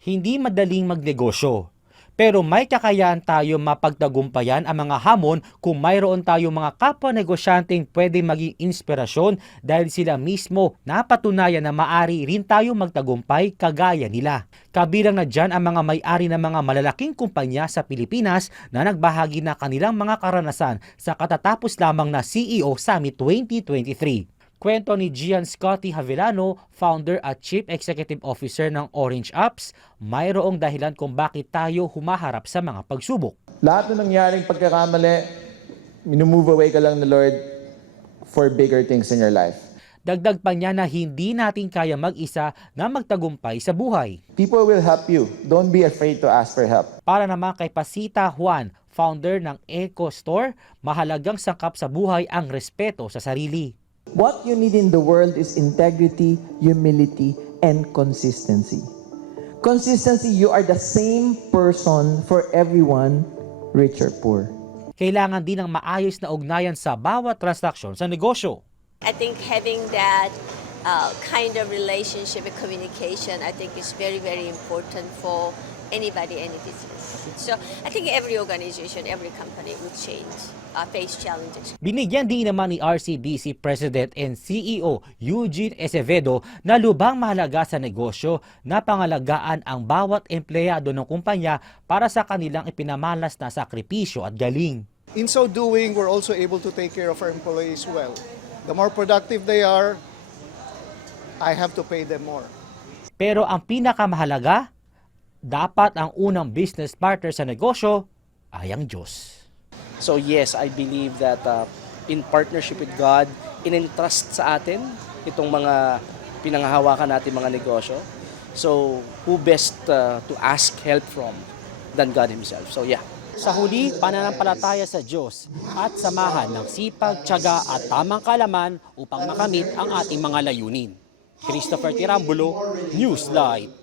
Hindi madaling magnegosyo. Pero may kakayahan tayo mapagtagumpayan ang mga hamon kung mayroon tayong mga kapwa-negosyanteng pwede maging inspirasyon dahil sila mismo napatunayan na maari rin tayo magtagumpay kagaya nila. Kabilang na dyan ang mga may-ari ng mga malalaking kumpanya sa Pilipinas na nagbahagi na kanilang mga karanasan sa katatapos lamang na CEO Summit 2023. Kwento ni Gian Scotty Havellano, founder at Chief Executive Officer ng Orange Apps, mayroong dahilan kung bakit tayo humaharap sa mga pagsubok. Lahat na nangyaring pagkakamali, minumove away ka lang ni Lord for bigger things in your life. Dagdag pa niya na hindi natin kaya mag-isa na magtagumpay sa buhay. People will help you. Don't be afraid to ask for help. Para naman kay Pasita Juan, founder ng Eco Store, mahalagang sangkap sa buhay ang respeto sa sarili. What you need in the world is integrity, humility, and consistency. Consistency, you are the same person for everyone, rich or poor. Kailangan din ng maayos na ugnayan sa bawat transaksyon sa negosyo. I think having that kind of relationship and communication, I think is very, very important for anybody, any business. So I think every organization, every company would change, face challenges. Binigyan din naman ni RCBC President and CEO Eugene Acevedo na lubang mahalaga sa negosyo na pangalagaan ang bawat empleyado ng kumpanya para sa kanilang ipinamalas na sakripisyo at galing. In so doing, we're also able to take care of our employees well. The more productive they are, I have to pay them more. Pero ang pinakamahalaga, dapat ang unang business partner sa negosyo ay ang Diyos. So yes, I believe that in partnership with God, in-entrust sa atin itong mga pinanghahawakan natin mga negosyo. So who best to ask help from than God Himself? So yeah. Sa huli, pananampalataya sa Diyos at samahan ng sipag, tiyaga at tamang kalaman upang makamit ang ating mga layunin. Christopher Tirambulo, Newslight.